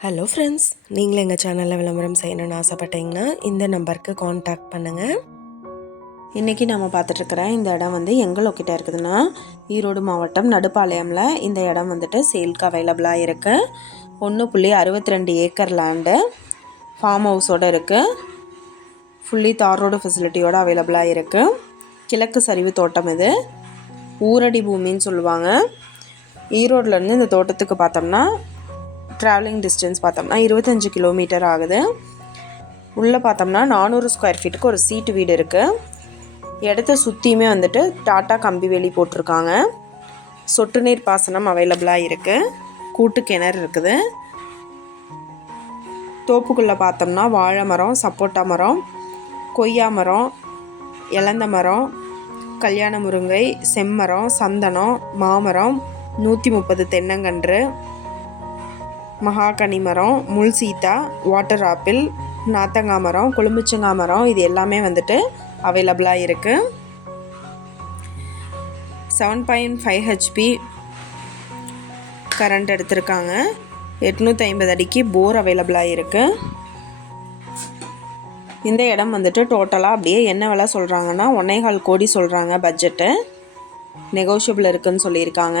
Hello friends நீங்களும் எங்கள் சேனலில் விளம்பரம் செய்யணும்னு ஆசைப்பட்டீங்கன்னா இந்த நம்பருக்கு காண்டாக்ட் பண்ணுங்கள் இன்றைக்கி நம்ம பார்த்துட்ருக்குற இந்த இடம் வந்து எங்கே லொக்கிட்ட இருக்குதுன்னா ஈரோடு மாவட்டம் நடுப்பாளையமில். இந்த இடம் வந்துட்டு சேல்க்கு அவைலபிளாக இருக்குது ஒன்று புள்ளி அறுபத்தி ரெண்டு ஏக்கர் லேண்டு ஃபார்ம் ஹவுஸோடு இருக்குது ஃபுல்லி தார் ரோடு ஃபெசிலிட்டியோடு அவைலபிளாக இருக்குது கிழக்கு சரிவு தோட்டம் இது. ஊரடி பூமின்னு சொல்லுவாங்க. ஈரோட்லேருந்து இந்த தோட்டத்துக்கு பார்த்தோம்னா ட்ராவலிங் டிஸ்டன்ஸ் பார்த்தோம்னா இருபத்தஞ்சி கிலோமீட்டர் ஆகுது. உள்ளே பார்த்தோம்னா நானூறு ஸ்கொயர் ஃபீட்டுக்கு ஒரு சீட்டு வீடு இருக்குது இடத்த சுற்றியுமே வந்துட்டு டாட்டா கம்பி வேலி போட்டிருக்காங்க. சொட்டு நீர் பாசனம் அவைலபிளாக இருக்குது கூட்டு கிணறு இருக்குது. தோப்புக்குள்ளே பார்த்தோம்னா வாழை மரம் சப்போட்டா மரம் கொய்யா மரம் இலந்த மரம் கல்யாண முருங்கை செம்மரம் சந்தனம் மாமரம் நூற்றி முப்பது தென்னங்கன்று மகாகனி மரம் முள் சீத்தா வாட்டர் ஆப்பிள் நாத்தங்காய் மரம் கொழும்புச்சங்காய் மரம் இது எல்லாமே வந்துட்டு அவைலபிளாக இருக்குது seven point five HP current எடுத்திருக்காங்க. எட்நூற்றி ஐம்பது அடிக்கு போர் அவைலபிளாக இருக்குது இந்த இடம் வந்துட்டு டோட்டலாக அப்படியே என்ன விலை சொல்கிறாங்கன்னா ஒன்னேகால் கோடி சொல்கிறாங்க பட்ஜெட்டு நெகோஷியபிள் இருக்குதுன்னு சொல்லியிருக்காங்க.